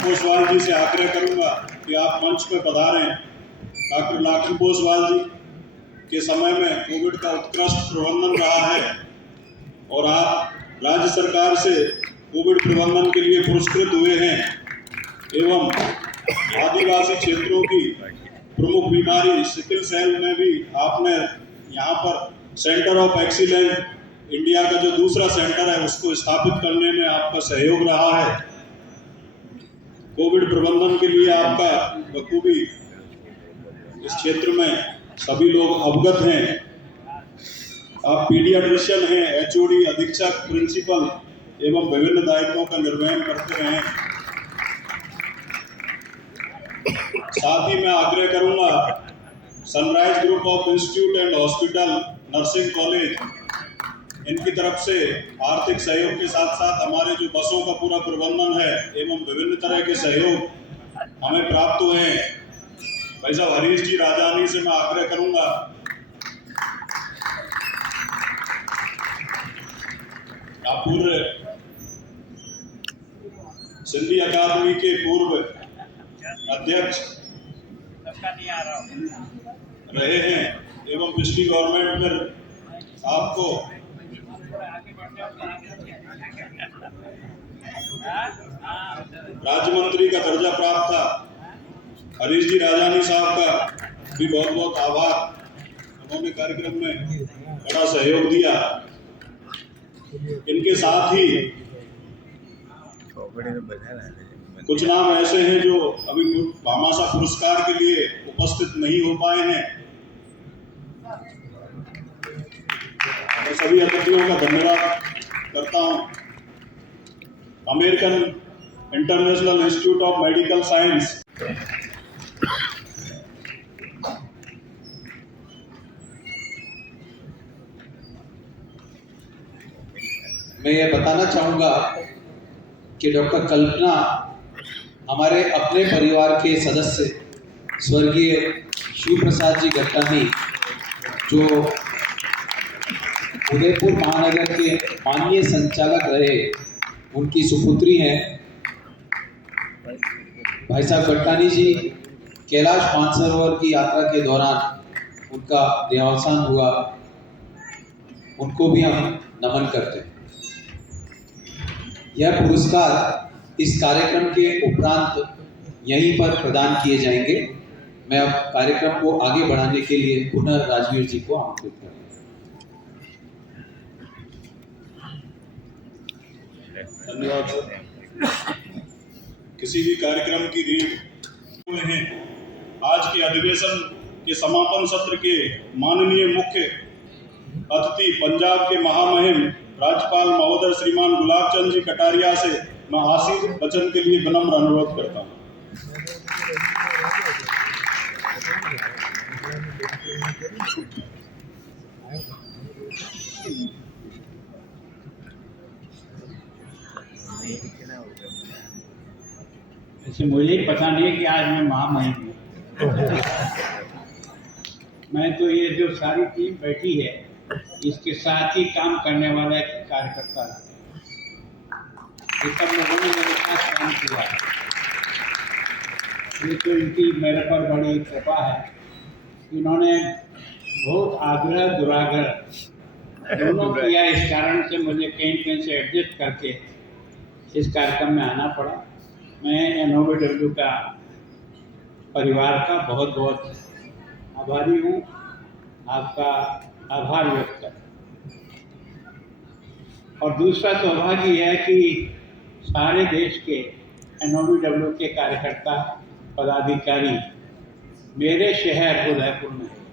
पोसवाल जी से आग्रह करूंगा कि आप मंच पर पधारें। डॉक्टर लाखन पोसवाल जी के समय में कोविड का उत्कृष्ट प्रबंधन रहा है और आप राज्य सरकार से कोविड प्रबंधन के लिए पुरस्कृत हुए हैं एवं आदिवासी क्षेत्रों की प्रमुख बीमारी सिकल सेल में भी आपने यहाँ पर सेंटर ऑफ एक्सीलेंस इंडिया का जो दूसरा सेंटर है उसको स्थापित करने में आपका सहयोग रहा है। कोविड प्रबंधन के लिए आपका बखूबी इस क्षेत्र में सभी लोग अवगत हैं। आप पीडियाट्रिशियन हैं, एचओडी, अधीक्षक, प्रिंसिपल एवं विभिन्न दायित्वों का निर्वहन करते रहे। साथ ही मैं आग्रह करूंगा sunrise group of institute and hospital, nursing college, इनकी तरफ से आर्थिक सहयोग के साथ साथ हमारे जो बसों का पूरा प्रबंधन है एवं विभिन्न तरह के सहयोग हमें प्राप्त हुए हैं। भाई साहब हरीश जी राजानी से मैं आग्रह करूंगा आप पूर्व सिंधी अकादमी के पूर्व अध्यक्ष रहे हैं एवं पिछली गवर्नमेंट में आपको राज्य मंत्री का दर्जा प्राप्त था। हरीश जी राजानी साहब का भी बहुत बहुत आभार। उन्होंने कार्यक्रम में बड़ा सहयोग दिया। इनके साथ ही कुछ नाम ऐसे हैं जो अभी भामाशाह पुरस्कार के लिए उपस्थित नहीं हो पाए हैं। मैं सभी अतिथियों का धन्यवाद करता हूं। American international institute of medical science, मैं ये बताना चाहूँगा कि डॉक्टर कल्पना हमारे अपने परिवार के सदस्य स्वर्गीय शिव प्रसाद जी गट्टानी जो उदयपुर महानगर के माननीय संचालक रहे, उनकी सुपुत्री हैं। भाई साहब गट्टानी जी कैलाश मानसरोवर की यात्रा के दौरान उनका देहावसान हुआ, उनको भी हम नमन करते हैं। यह पुरस्कार इस कार्यक्रम के उपरांत यहीं पर प्रदान किए जाएंगे। मैं अब कार्यक्रम को आगे बढ़ाने के लिए पुनः राजवीर जी को आमंत्रित करता हूं। धन्यवाद। किसी भी कार्यक्रम की रीढ़ में है। आज के अधिवेशन के समापन सत्र के माननीय मुख्य अतिथि पंजाब के महामहिम राज्यपाल महोदय श्रीमान गुलाब चंद जी कटारिया से मैं आशीर्वचन के लिए विनम्र अनुरोध करता हूँ। ऐसे मुझे पता नहीं कि आज मैं महामहिम हूँ। मैं तो ये जो सारी टीम बैठी है इसके साथ ही काम करने वाला एक कार्यकर्ता है। ये सब लोगों ने मेरे साथ काम किया है। ये तो इनकी मेरे पर बड़ी कृपा है। इन्होंने बहुत आग्रह दुराग्रह दोनों किया। इस कारण से मुझे कहीं से एडजस्ट करके इस कार्यक्रम में आना पड़ा। मैं NOVW का परिवार का बहुत बहुत आभारी हूँ। आपका आभार व्यक्त कर। और दूसरा सौभाग्य यह है कि सारे देश के NOVW के कार्यकर्ता पदाधिकारी मेरे शहर उदयपुर में हैं।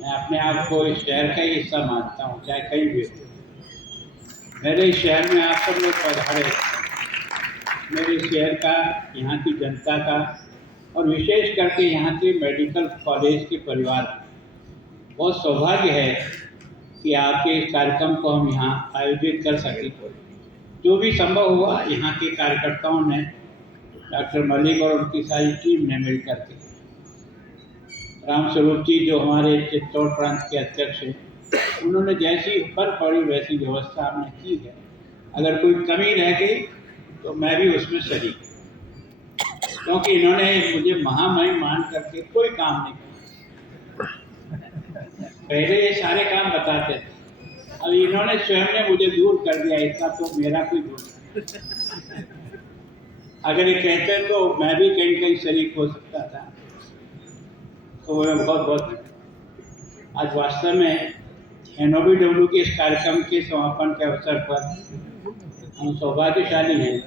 मैं अपने आप को इस शहर का ही हिस्सा मानता हूँ, चाहे कहीं भी हो। मेरे इस शहर में आप सब लोग पधारे। मेरे शहर का, यहाँ की जनता का और विशेष करके यहाँ के मेडिकल कॉलेज के परिवार बहुत सौभाग्य है कि आपके इस कार्यक्रम को हम यहाँ आयोजित कर सके। जो भी संभव हुआ यहाँ के कार्यकर्ताओं ने, डॉक्टर मलिक और उनकी सारी टीम ने मिल करके, राम स्वरूप जी जो हमारे चित्तौड़ प्रांत के अध्यक्ष हैं, उन्होंने जैसी पर पड़ी वैसी व्यवस्था हमने की है। अगर कोई कमी रह गई तो मैं भी उसमें शरीक हूँ। क्योंकि इन्होंने मुझे महामहिम मान करके कोई काम नहीं किया। पहले ये सारे काम बताते थे, अब इन्होंने स्वयं ने मुझे दूर कर दिया। इतना तो मेरा कोई दोष नहीं। अगर ये कहते तो मैं भी कहीं कहीं शरीक हो सकता था। तो मैं बहुत बहुत आज वास्तव में NOBW के इस कार्यक्रम के समापन के अवसर पर हम सौभाग्यशाली हैं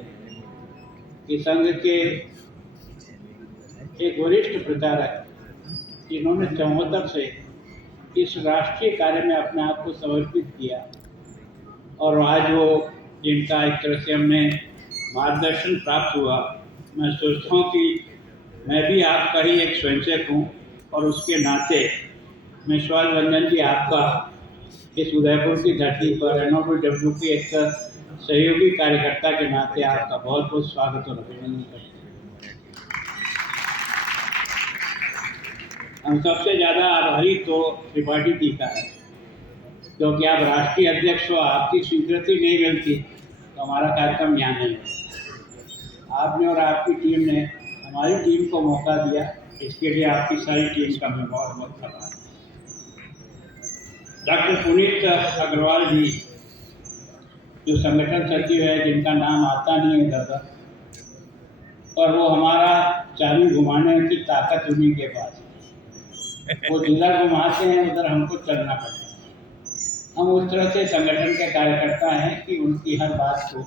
कि संघ के एक वरिष्ठ प्रचारक जिन्होंने 74 से इस राष्ट्रीय कार्य में अपने आप को समर्पित किया, और आज वो जिनका एक तरह से हमने मार्गदर्शन प्राप्त हुआ, मैं सोचता हूँ कि मैं भी आपका ही एक स्वयंसेवक हूँ, और उसके नाते मैं विश्वास रंजन जी आपका इस उदयपुर की धरती पर NOBW के एक सहयोगी कार्यकर्ता के नाते आपका बहुत बहुत स्वागत और अभिनंदन करते हैं। हम सबसे ज़्यादा आभारी तो त्रिपाठी जी का है, क्योंकि आप राष्ट्रीय अध्यक्ष हो, आपकी स्वीकृति नहीं मिलती तो हमारा कार्यक्रम यहाँ नहीं है। आपने और आपकी टीम ने हमारी टीम को मौका दिया, इसके लिए आपकी सारी टीम का मैं बहुत बहुत आभार। डॉक्टर पुनीत अग्रवाल जी जो संगठन सचिव है, जिनका नाम आता नहीं है दादा, पर वो हमारा चाबी घुमाने की ताकत उन्हीं के पास है। वो जिधर घुमाते हैं उधर हमको चलना पड़ता है। हम उस तरह से संगठन के कार्यकर्ता हैं कि उनकी हर बात को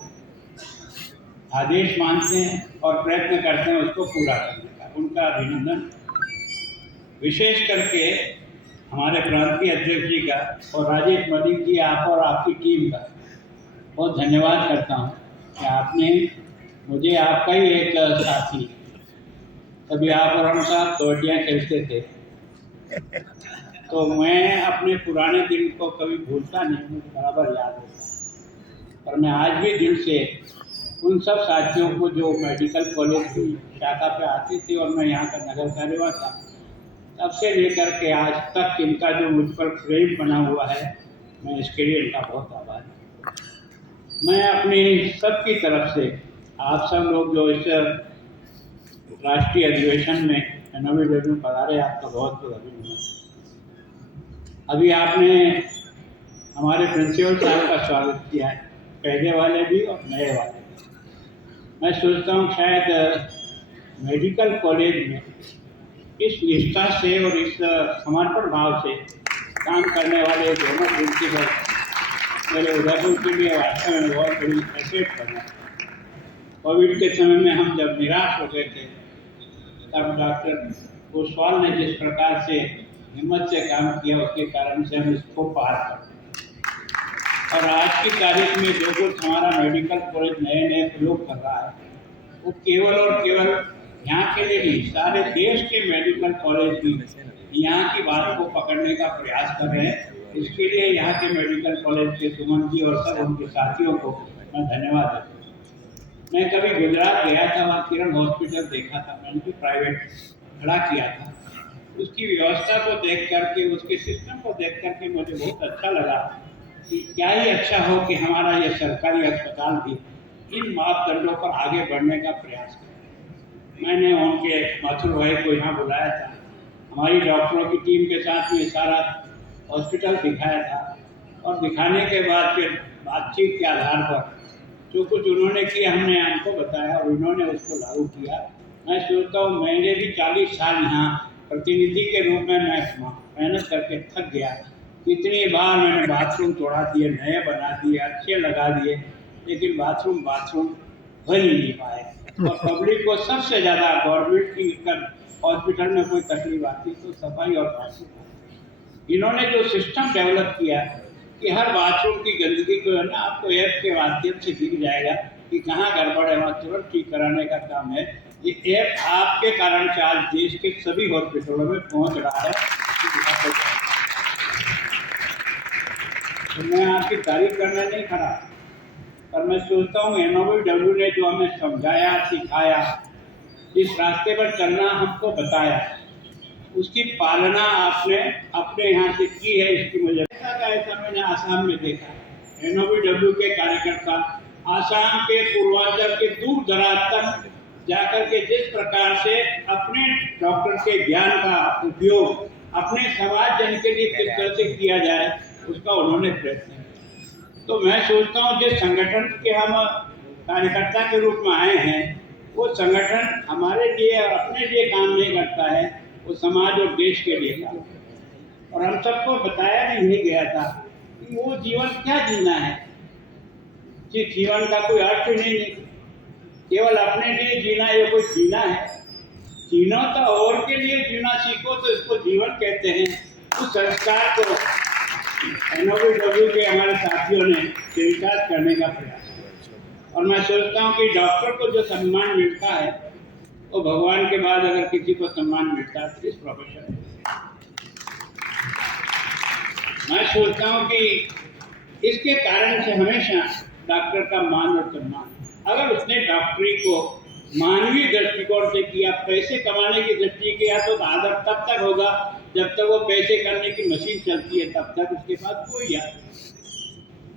आदेश मानते हैं और प्रयत्न करते हैं उसको पूरा करने का। उनका अभिनंदन विशेष करके हमारे प्रांतीय अध्यक्ष जी का और राजेश मलिक जी, आप और आपकी टीम का बहुत धन्यवाद करता हूँ कि आपने मुझे, आपका ही एक साथी, कभी आप और हम साथ कबड्डियाँ खेलते थे, तो मैं अपने पुराने दिन को कभी भूलता नहीं, मुझे बराबर याद होता। और मैं आज भी दिल से उन सब साथियों को जो मेडिकल कॉलेज की शाखा पे आते थे और मैं यहाँ का नगर कार्यवाह था, तब से लेकर के आज तक इनका जो मुझ पर प्रेम बना हुआ है, मैं इसके लिए इनका बहुत आभारी हूँ। मैं अपनी सबकी तरफ से आप सब लोग जो इस राष्ट्रीय अधिवेशन में NOBW पधारे, आपका बहुत बहुत अभिनंदन। अभी आपने हमारे प्रिंसिपल साहब का स्वागत किया है, पहले वाले भी और नए वाले भी। मैं सोचता हूँ शायद मेडिकल कॉलेज में इस निष्ठा से और इस समर्पण भाव से काम करने वाले दोनों प्रिंसिपल मेरे उदयपुर के लिए वास्तव में बहुत बड़ी एसेट बना। कोविड के समय में हम जब निराश हो गए थे, तब डॉक्टर ओसवाल ने जिस प्रकार से हिम्मत से काम किया, उसके कारण से हम इसको पार कर। और आज की तारीख में जो कुछ हमारा मेडिकल कॉलेज नए नए प्रयोग कर रहा है, वो केवल और केवल यहाँ के लिए नहीं, सारे देश के मेडिकल कॉलेज भी यहाँ की बात को पकड़ने का प्रयास कर रहे हैं। इसके लिए यहाँ के मेडिकल कॉलेज के सुमन जी और सब उनके साथियों को मैं धन्यवाद देता हूँ। मैं कभी गुजरात गया था, वहाँ किरण हॉस्पिटल देखा था, मैंने भी प्राइवेट खड़ा किया था। उसकी व्यवस्था को देख करके, उसके सिस्टम को देख करके मुझे बहुत अच्छा लगा कि क्या ही अच्छा हो कि हमारा ये सरकारी अस्पताल भी इन मापदंडों पर आगे बढ़ने का प्रयास करे। मैंने उनके माथुर भाई को यहाँ बुलाया था, हमारी डॉक्टरों की टीम के साथ में सारा हॉस्पिटल दिखाया था, और दिखाने के बाद फिर बातचीत के आधार पर जो कुछ उन्होंने किया हमने उनको बताया और उन्होंने उसको लागू किया। मैं सोचता हूँ मैंने भी 40 साल यहाँ प्रतिनिधि के रूप में मैं मेहनत करके थक गया। कितनी बार मैंने बाथरूम तोड़ा दिए, नए बना दिए, अच्छे लगा दिए, लेकिन बाथरूम बन ही नहीं पाए। और पब्लिक को सबसे ज़्यादा गवर्नमेंट की हॉस्पिटल में कोई तकलीफ आती तो सफाई और बाथरूम। इन्होंने जो सिस्टम डेवलप किया कि हर बाथरूम की गंदगी को है ना, आपको ऐप के माध्यम से दिख जाएगा कि कहाँ गड़बड़ है, वहाँ तुरंत ठीक कराने का काम है। ये ऐप आपके कारण से आज देश के सभी हॉस्पिटलों में पहुँच रहा है। तो मैं आपकी तारीफ करने नहीं खड़ा, पर मैं सोचता हूँ NOBW ने जो हमें समझाया, सिखाया, जिस रास्ते पर चलना हमको बताया, उसकी पालना आपने अपने यहाँ से की है। इसकी मुझे ऐसा मैंने आसाम में देखा। NOBW के कार्यकर्ता आसाम के पूर्वांचल के दूर दराज तक जाकर के जिस प्रकार से अपने डॉक्टर के ज्ञान का उपयोग अपने समाज जन के लिए किस तरह से किया जाए, उसका उन्होंने प्रयत्न किया। तो मैं सोचता हूँ जिस संगठन के हम कार्यकर्ता के रूप में आए हैं, वो संगठन हमारे लिए और अपने लिए काम नहीं करता है, वो समाज और देश के लिए काम करता है। और हम सबको बताया भी नहीं गया था कि वो जीवन क्या जीना है। जिस जीवन का कोई अर्थ नहीं है, केवल अपने लिए जीना ये कोई जीना है। जीना तो और के लिए जीना सीखो तो इसको जीवन कहते हैं। उस संस्कार को NOVW के हमारे साथियों ने स्वीकार करने का प्रयास किया। और मैं सोचता हूँ कि डॉक्टर को जो सम्मान मिलता है, वो भगवान के बाद अगर किसी को सम्मान मिलता है तो इस प्रोफेशन में मैं सोचता हूँ कि इसके कारण से हमेशा डॉक्टर का मान और सम्मान, अगर उसने डॉक्टरी को मानवीय दृष्टिकोण से किया, पैसे कमाने की दृष्टि किया, तो आदर तब तक होगा जब तक वो पैसे करने की मशीन चलती है, तब तक उसके पास कोई याद,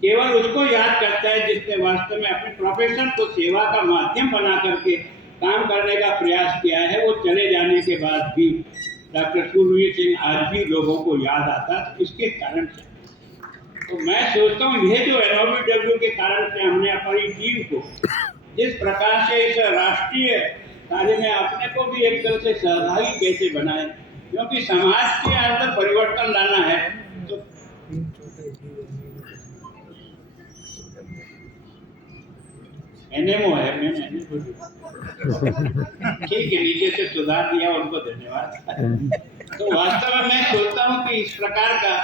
केवल उसको याद करता है जिसने वास्तव में अपने प्रोफेशन को सेवा का माध्यम बना करके काम करने का प्रयास किया है। वो चले जाने के बाद भी डॉक्टर सुरवीर सिंह आज भी लोगों को याद आता है, इसके कारण से। तो मैं सोचता हूँ ये जो NOVW के कारण से हमने अपनी टीम को जिस प्रकार से इस राष्ट्रीय कार्य में अपने को भी एक तरह से सहभागी कैसे बनाए, क्योंकि समाज के अंदर परिवर्तन लाना है। तो NMO है, मैंने ठीक है, नीचे से सुधार दिया, उनको धन्यवाद। तो वास्तव में मैं सोचता हूँ कि इस प्रकार का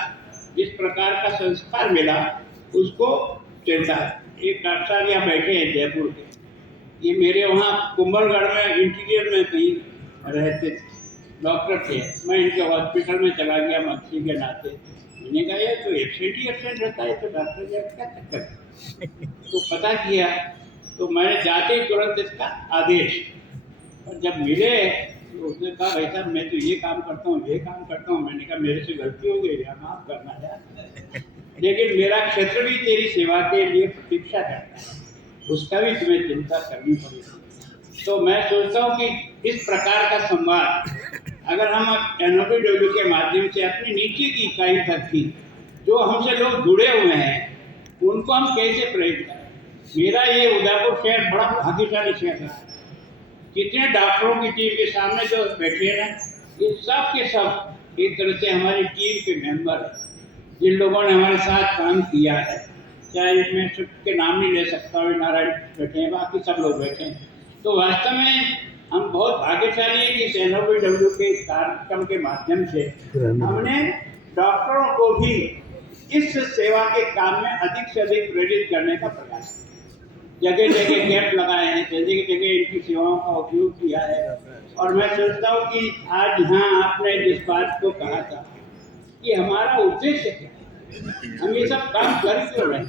जिस प्रकार का संस्कार मिला उसको चलता है। एक डॉक्टर साहब यहाँ बैठे हैं जयपुर के, ये मेरे वहाँ कुंभलगढ़ में इंटीरियर में कहीं रहते डॉक्टर थे। मैं इनके हॉस्पिटल में चला गया मंत्री के नाते। मैंने कहा ये तो एब्सेंट ही एब्सेंट रहता है, तो डॉक्टर जी क्या चक्कर। तो पता किया, तो मैंने जाते ही तुरंत इसका आदेश, और जब मिले तो उसने कहा भाई साहब मैं तो ये काम करता हूँ, ये काम करता हूँ। मैंने कहा मेरे से गलती हो गई, माफ करना यार, लेकिन मेरा क्षेत्र भी तेरी सेवा के लिए प्रतीक्षा करता है, उसका भी तुम्हें चिंता करनी पड़ेगी। तो मैं सोचता हूँ कि इस प्रकार का संवाद अगर हम NOVW के माध्यम से अपनी नीचे की इकाई तक की जो हमसे लोग जुड़े हुए हैं उनको हम कैसे प्रेरित करें। मेरा ये उदयपुर शहर बड़ा भाग्यशाली शहर है। जितने डॉक्टरों की टीम के सामने जो बैठे हैं ये सब के सब एक तरह से हमारी टीम के मेंबर हैं, जिन लोगों ने हमारे साथ काम किया है। चाहे इसमें सबके नाम नहीं ले सकता, नारायण बैठे हैं, बाकी सब लोग बैठे हैं। तो वास्तव में हम बहुत भाग्यशाली हैं कि इस NOVW के कार्यक्रम के माध्यम से हमने डॉक्टरों को भी इस सेवा के काम में अधिक से अधिक प्रेरित करने का प्रयास किया। जगह जगह कैंप लगाए हैं, जगह जगह इनकी सेवाओं का उपयोग किया है। और मैं सोचता हूँ कि आज यहाँ आपने जिस बात को कहा था कि हमारा उद्देश्य क्या है, हम ये सब काम कर क्यों रहे हैं।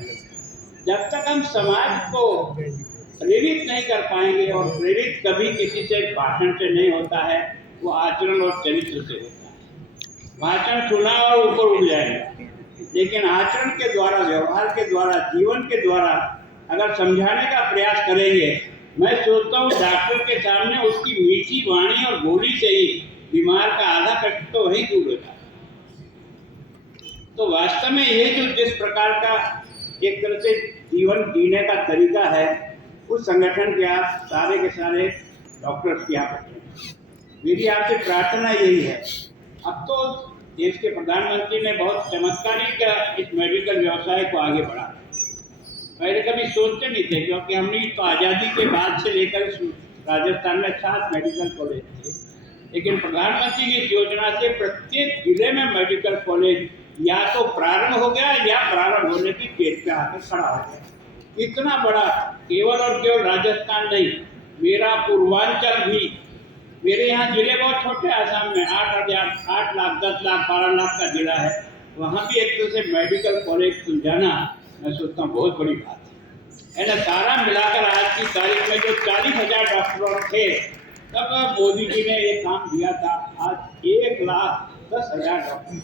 जब तक हम समाज को प्रेरित नहीं कर पाएंगे, और प्रेरित कभी किसी से भाषण से नहीं होता है, वो आचरण और चरित्र से होता है। भाषण सुना और ऊपर उड़ जाएगा, लेकिन आचरण के द्वारा, व्यवहार के द्वारा, जीवन के द्वारा अगर समझाने का प्रयास करेंगे, मैं सोचता हूँ डॉक्टर के सामने उसकी मीठी वाणी और बोली से ही बीमार का आधा कष्ट तो वही दूर होता है। तो वास्तव में ये जो जिस प्रकार का एक तरह से जीवन जीने का तरीका है, उस संगठन के आप सारे के सारे डॉक्टर्स की आप मेरी आपसे प्रार्थना यही है। अब तो देश के प्रधानमंत्री ने बहुत चमत्कारी इस मेडिकल व्यवसाय को आगे बढ़ा। पहले कभी सोचते नहीं थे, क्योंकि हमने तो आज़ादी के बाद से लेकर राजस्थान में 7 मेडिकल कॉलेज थे, लेकिन प्रधानमंत्री की इस योजना से प्रत्येक जिले में मेडिकल कॉलेज या तो प्रारंभ हो गया या प्रारंभ होने की डेट पे आकर खड़ा हो गया। इतना बड़ा केवल और केवल राजस्थान नहीं, मेरा पूर्वांचल भी, मेरे यहाँ जिले बहुत छोटे, आसाम में 8 लाख 10 लाख 12 लाख का जिला है, वहाँ भी एक तरह से मेडिकल कॉलेज खुल जाना मैं सोचता हूँ बहुत बड़ी बात है ना। सारा मिलाकर आज की तारीख में जो 40,000 डॉक्टर थे तब मोदी जी ने ये काम दिया था, आज 1,10,000 डॉक्टर,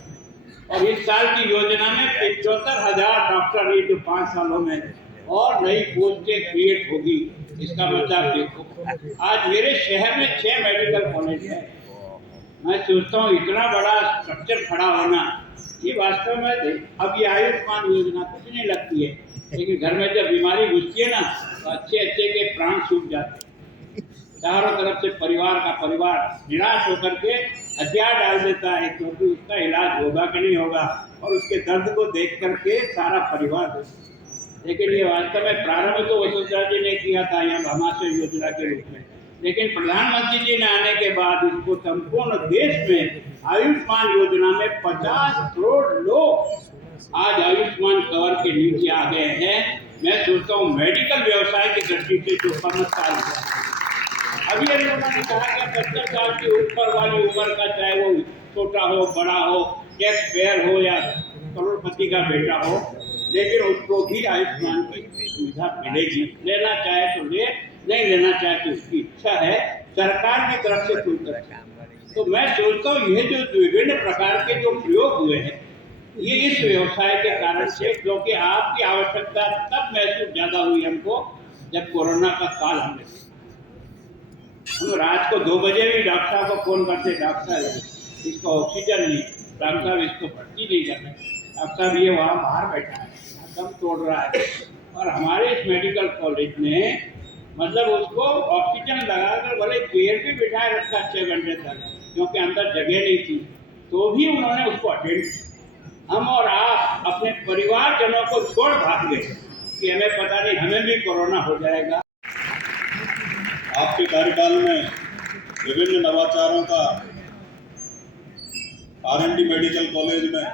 और इस साल की योजना में 75,000 डॉक्टर ये जो 5 सालों में और नई पोस्टें क्रिएट होगी। इसका मतलब देखो, आज मेरे शहर में 6 मेडिकल कॉलेज है। मैं सोचता हूँ इतना बड़ा स्ट्रक्चर खड़ा होना, ये वास्तव में अब ये आयुष्मान योजना कुछ नहीं लगती है, लेकिन घर में जब बीमारी घुसती है ना, तो अच्छे अच्छे के प्राण छूट जाते हैं। चारों तरफ से परिवार का परिवार निराश होकर के हथियार डाल देता है, क्योंकि उसका इलाज होगा कि नहीं होगा, और उसके दर्द को देख करके सारा परिवार। लेकिन ये वास्तव में प्रारंभ तो वसुंधरा जी ने किया था यहाँ भामाशाह योजना के रूप में, लेकिन प्रधानमंत्री जी ने आने के बाद इसको संपूर्ण देश में आयुष्मान योजना में 50 करोड़ लोग आज आयुष्मान कवर के नीचे आ गए हैं। मैं सोचता हूँ मेडिकल व्यवसाय की दृष्टि से जो समझदार हुआ, अभी उन्होंने कहा कि 70 साल के ऊपर वाली उम्र का, चाहे वो छोटा हो बड़ा हो, टैक्स पेयर हो या करोड़पति का बेटा हो, लेकिन उसको भी आयुष्मान की सुविधा मिलेगी। लेना चाहे तो ले, नहीं लेना चाहे तो उसकी इच्छा है, सरकार की तरफ से कोई तरह। तो मैं सोचता हूँ ये जो विभिन्न प्रकार के जो प्रयोग हुए हैं, ये इस व्यवसाय के कारण से, क्योंकि आपकी आवश्यकता तब महसूस ज्यादा हुई हमको जब कोरोना का काल हमने, हम रात को 2 बजे भी डॉक्टर साहब को फोन करते, डॉक्टर साहब इसको ऑक्सीजन नहीं, डॉक्टर साहब इसको भर्ती नहीं करना, डॉक्टर साहब ये वहाँ बाहर बैठा है, दम तोड़ रहा है। और हमारे इस मेडिकल कॉलेज ने मतलब उसको ऑक्सीजन लगाकर भले चेयर भी बिठाए रखा 6 घंटे तक, क्योंकि अंदर जगह नहीं थी, तो भी उन्होंने उसको अटेंड किया। हम और आप अपने परिवारजनों को छोड़ भाग गए कि हमें पता नहीं हमें भी कोरोना हो जाएगा। आपके कार्यकाल में विभिन्न नवाचारों का R&D मेडिकल कॉलेज में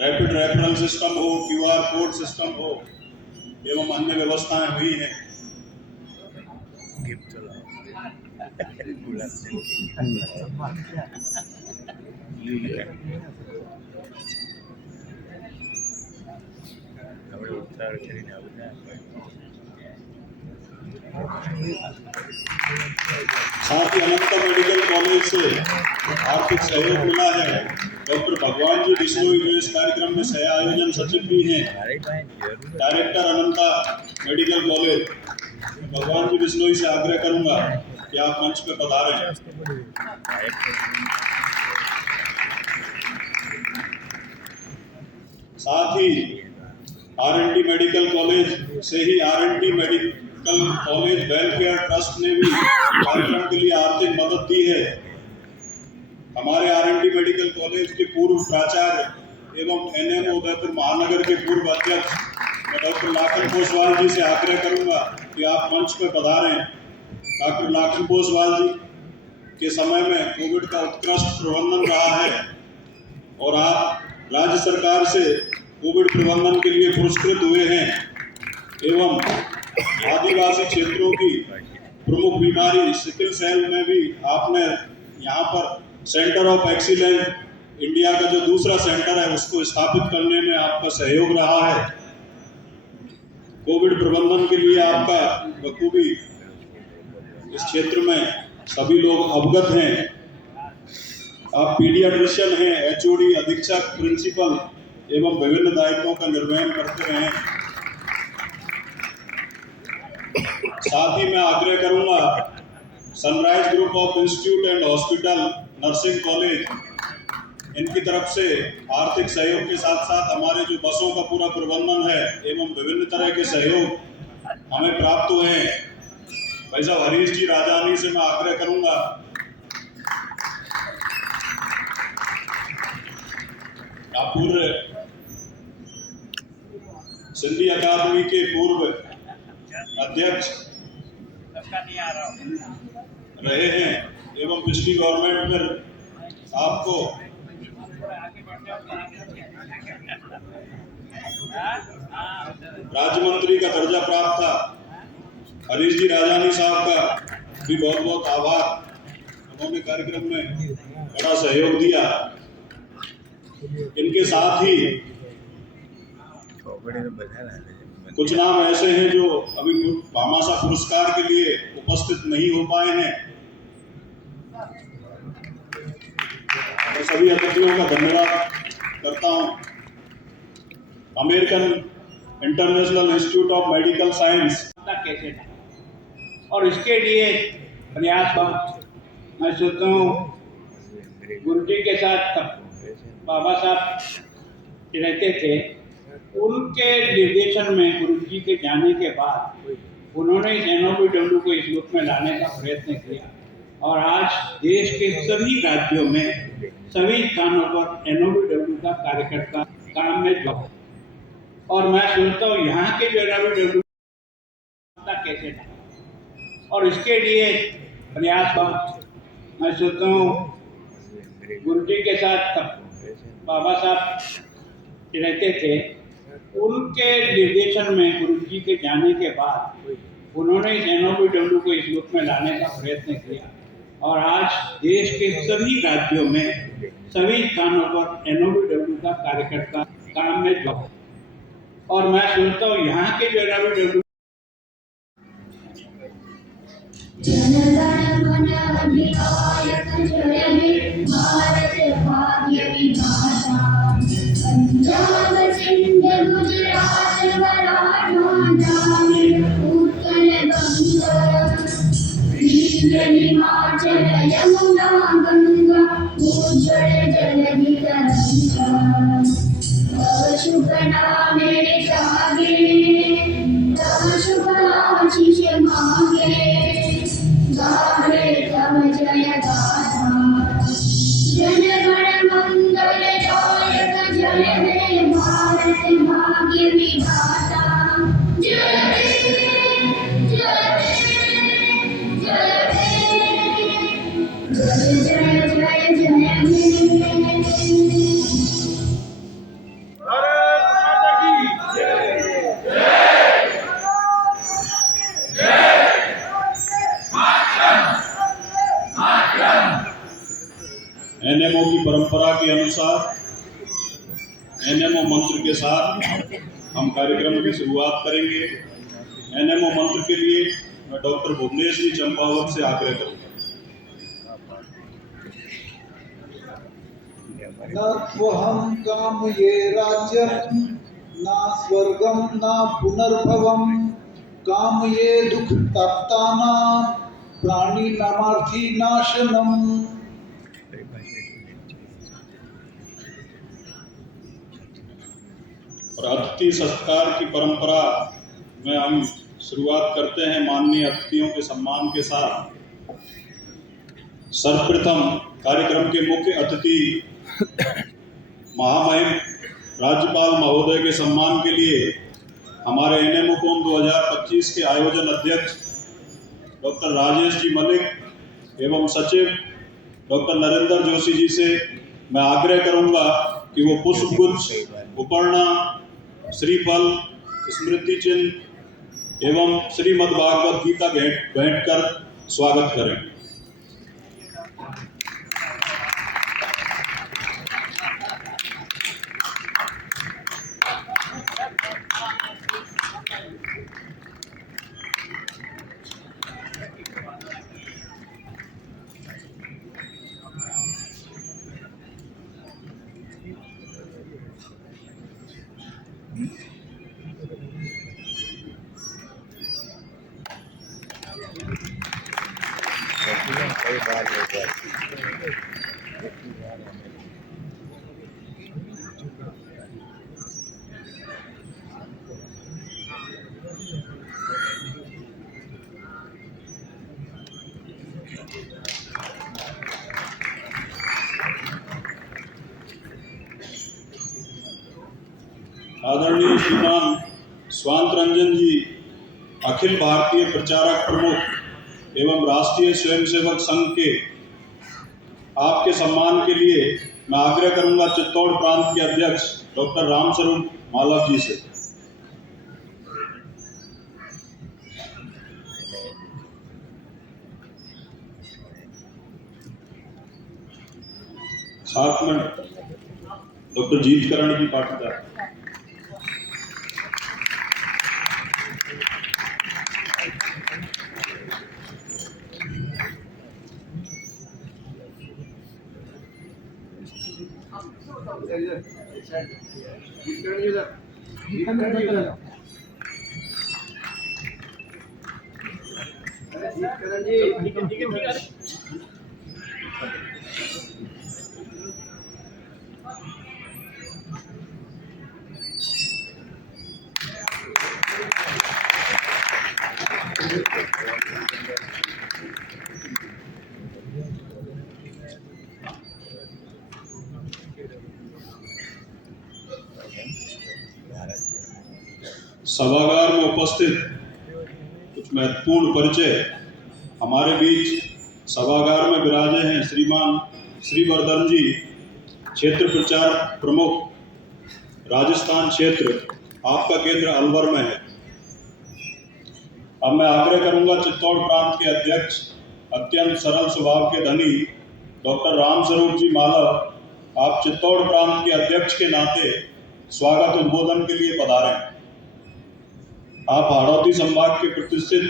रैपिड रेफरल सिस्टम हो, QR कोड सिस्टम हो एवं अन्य व्यवस्थाएं हुई हैं। साथ ही अनंत मेडिकल कॉलेज से आर्थिक सहयोग मिला है। डॉक्टर भगवान जी बिश्नोई जो इस कार्यक्रम में सह आयोजन सचिव भी हैं, डायरेक्टर अनंता मेडिकल कॉलेज, भगवान जी बिश्नोई से आग्रह करूंगा कि आप मंच पे पधारें। साथ ही R&D मेडिकल कॉलेज से ही R&D medical college welfare trust ने भी कार्यक्रम के लिए आर्थिक मदद दी है। हमारे R&D मेडिकल कॉलेज के पूर्व प्राचार्य एवं NM उदयपुर महानगर के पूर्व अध्यक्ष मैं डॉक्टर लाखन पोसवाल जी से आग्रह करूंगा कि आप मंच पर पधारें। डॉक्टर लाखन पोसवाल जी के समय में कोविड का उत्कृष्ट प्रबंधन रहा है और आप राज्य सरकार से कोविड प्रबंधन के लिए पुरस्कृत हुए हैं एवं आदिवासी क्षेत्रों की प्रमुख बीमारी सिकल सेल में भी आपने यहाँ पर सेंटर ऑफ एक्सीलेंस इंडिया का जो दूसरा सेंटर है उसको स्थापित करने में आपका सहयोग रहा है। कोविड प्रबंधन के लिए आपका बखूबी इस क्षेत्र में सभी लोग अवगत हैं। आप पीडियाट्रिशियन हैं, HOD, अधीक्षक, प्रिंसिपल एवं विभिन्न दायित्वों का निर्वहन करते रहे। साथ ही मैं आग्रह करूंगा sunrise group of institute and hospital nursing college, इनकी तरफ से आर्थिक सहयोग के साथ साथ हमारे जो बसों का पूरा प्रबंधन है एवं विभिन्न तरह के सहयोग हमें प्राप्त हुए हैं। भाई साहब हरीश जी राजानी से मैं आग्रह करूंगा आप पूर्व सिंधी अकादमी के पूर्व अध्यक्ष रहे हैं एवं पिछली गवर्नमेंट में आपको राज्य मंत्री का दर्जा प्राप्त था। हरीश जी राजानी साहब का भी बहुत बहुत आभार, उन्होंने कार्यक्रम में बड़ा सहयोग दिया। इनके साथ ही कुछ नाम ऐसे हैं जो अभी भामाशाह पुरस्कार के लिए उपस्थित नहीं हो पाए हैं। मैं सभी अतिथियों का धन्यवाद करता हूं। American international institute of medical science कैसे था और इसके लिए प्रयास मैं सोचता हूँ गुरु जी के साथ बाबा साहब रहते थे, उनके निर्देशन में गुरु जी के जाने के बाद उन्होंने इस NOBW को इस रूप में लाने का प्रयत्न किया और आज देश के सभी राज्यों में सभी स्थानों पर NOBW का कार्यकर्ता काम में जुड़ा और मैं सोचता हूँ यहाँ के जो NOBW कैसे था और इसके लिए प्रयास मैं सोचता हूँ गुरु जी के साथ बाबा साहब रहते थे, उनके निर्देशन में गुरु जी के जाने के बाद उन्होंने इस NOBW को इस रूप में लाने का प्रयत्न किया और आज देश के सभी राज्यों में सभी स्थानों पर NOBW का कार्यकर्ता काम में जुड़ा और मैं सोचता हूँ यहाँ के जो NOBW जनगण मन अधिनायक जय हे भारत भाग्य विधाता पंजाब सिंध गुजरात मराठा द्राविड़ उत्कल बंग विंध्य हिमाचल यमुना गंगा उज्जवल जलधि तरंगा तव शुभ नामे जागे तव शुभ आशीष मांगे गाहे तव जय गाथा जनगण मंगल दायक जय हे भारत भाग्य विधाता जय हे जय हे जय हे जय जय जय जय हे NMO की परंपरा के अनुसार NMO मंत्र के साथ हम कार्यक्रम की शुरुआत करेंगे। NMO मंत्र के लिए मैं डॉक्टर भुवनेश जी चंपावत से आग्रह करूंगा। न त्वहं कामये राज्यं न स्वर्गं न पुनर्भवं कामये दुःखतप्तानां प्राणिनामार्थिनाशनम्। और अतिथि सत्कार की परंपरा में हम शुरुआत करते हैं माननीय अतिथियों के सम्मान के साथ। सर्वप्रथम कार्यक्रम के मुख्य अतिथि महामहिम राज्यपाल महोदय के सम्मान के लिए हमारे NMO कुंभ 2025 के आयोजन अध्यक्ष डॉक्टर राजेश जी मलिक एवं सचिव डॉक्टर नरेंद्र जोशी जी से मैं आग्रह करूंगा कि वो पुष्पगुच्छ, उपर्ण, श्रीफल, स्मृति चिन्ह एवं श्रीमद् भागवत गीता भेंट कर स्वागत करें। आदरणीय श्रीमान स्वांत रंजन जी, अखिल भारतीय प्रचारक प्रमुख एवं राष्ट्रीय स्वयंसेवक संघ के, आपके सम्मान के लिए मैं आग्रह करूंगा चित्तौड़ प्रांत के अध्यक्ष डॉक्टर रामस्वरूप मालव जी से। साथ में डॉक्टर जीतकरण जी पाटीदार। जीतकरण जी सभागार में उपस्थित कुछ महत्वपूर्ण परिचय। हमारे बीच सभागार में विराजे हैं श्रीमान श्रीवर्धन जी, क्षेत्र प्रचार प्रमुख, राजस्थान क्षेत्र। आपका केंद्र अलवर में है। अब मैं आग्रह करूंगा चित्तौड़ प्रांत के अध्यक्ष, अत्यंत सरल स्वभाव के धनी डॉक्टर रामस्वरूप जी मालव, आप चित्तौड़ प्रांत के अध्यक्ष के नाते स्वागत उद्बोधन के लिए पधारें। आप हाड़ौती संभाग के प्रतिष्ठित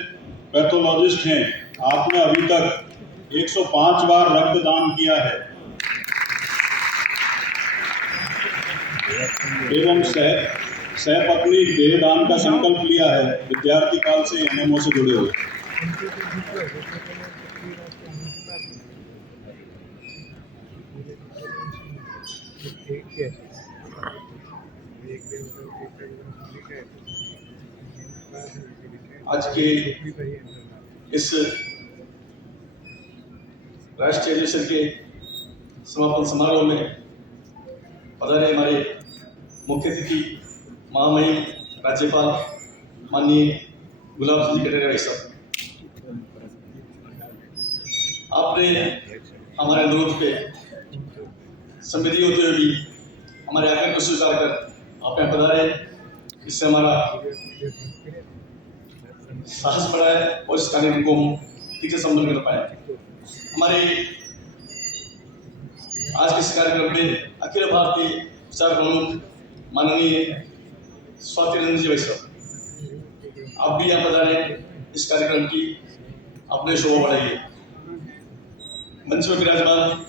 पैथोलॉजिस्ट हैं। आपने अभी तक 105 बार रक्तदान किया है एवं सहपत्नी देहदान का संकल्प लिया है। विद्यार्थी काल से एनएमओ से जुड़े हुए। आज के इस राष्ट्रीय अधिवेशन के समापन समारोह में पधारे हमारे मुख्य अतिथि महामहिम राज्यपाल माननीय गुलाब सिंह जी कटारिया भाई साहब, आपने हमारे अनुरोध पे संवेदी होते हुए भी हमारे आग्रह को स्वीकार कर आप यहाँ पधारे। इससे हमारा साहस बढ़ा है और इस कार्यक्रम को हम ठीक से संपन्न कर पाए। हमारे आज के इस कार्यक्रम में अखिल भारतीय प्रचार प्रमुख माननीय स्वाति रंजन जी भाई साहब, आप भी यहाँ पधारे। इस कार्यक्रम की अपने शोभा बढ़ाइए। मंच में विराजमान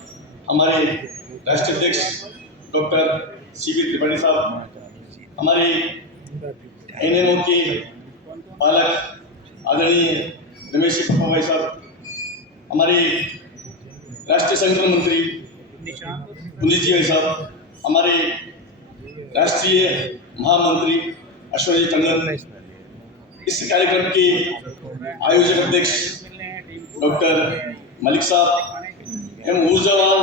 हमारे राष्ट्रीय अध्यक्ष डॉक्टर CB त्रिपाठी साहब, हमारे एनएमओ के पालक आदरणीय रमेश पप्पा भाई साहब, हमारे राष्ट्रीय संगठन मंत्री पुनीत जी भाई साहब, हमारे राष्ट्रीय महामंत्री अश्वनी जी टंडन, इस कार्यक्रम के आयोजक अध्यक्ष डॉक्टर मलिक साहब एवं ऊर्जावान